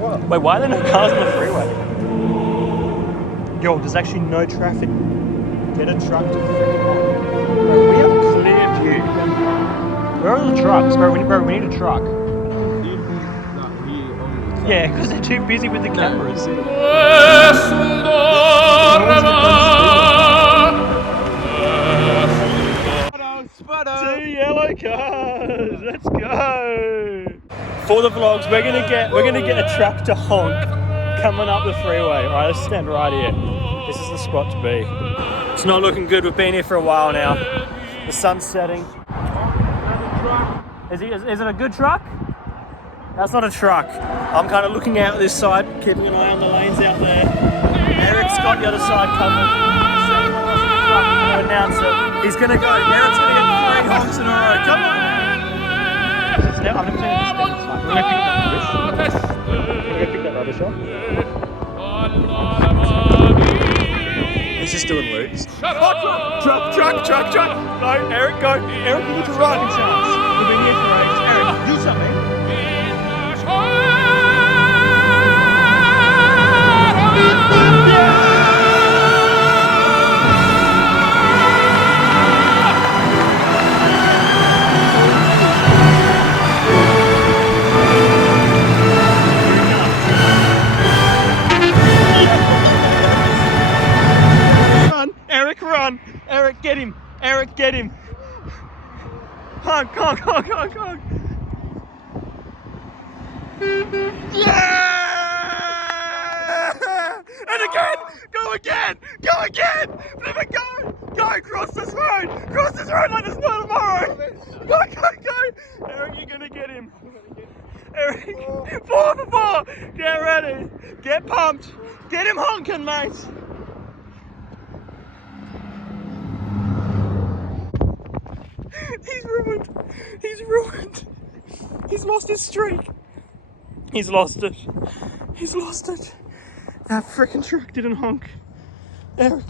What? Wait, why are there no cars on the freeway? Yo, there's actually no traffic. Get a truck to freaking honk. Bro, we have a clear view. Where are the trucks? Bro, we need a truck. Yeah, because they're too busy with the cameras. Two yellow cars. Let's go. For the vlogs, we're gonna get a truck to honk coming up the freeway. All right, let's stand right here. This is the spot to be. It's not looking good. We've been here for a while now. The sun's setting. Is it a good truck? That's not a truck. I'm kind of looking out this side, keeping an eye on the lanes out there. Eric's got the other side covered. Second one was the truck. I'm going to announce it. He's going to go. Eric's going to get 3 honks in a row. Come on! I'm never taking this step aside. We're going to pick that rubbish. We're going to pick that rubbish up. He's just doing loops. Oh, truck! No, Eric, go. Eric, you need to run. We've been here for ages. Eric, do something. Run! Eric, get him! Eric, get him! Honk! Yeah! And again! Go again! Never go! Go! Cross this road like there's no tomorrow! Go! Eric, you're gonna get him! Eric! 4 for 4! Get ready! Get pumped! Get him honking, mate! He's ruined. He's lost his streak. He's lost it. That freaking truck didn't honk. Eric.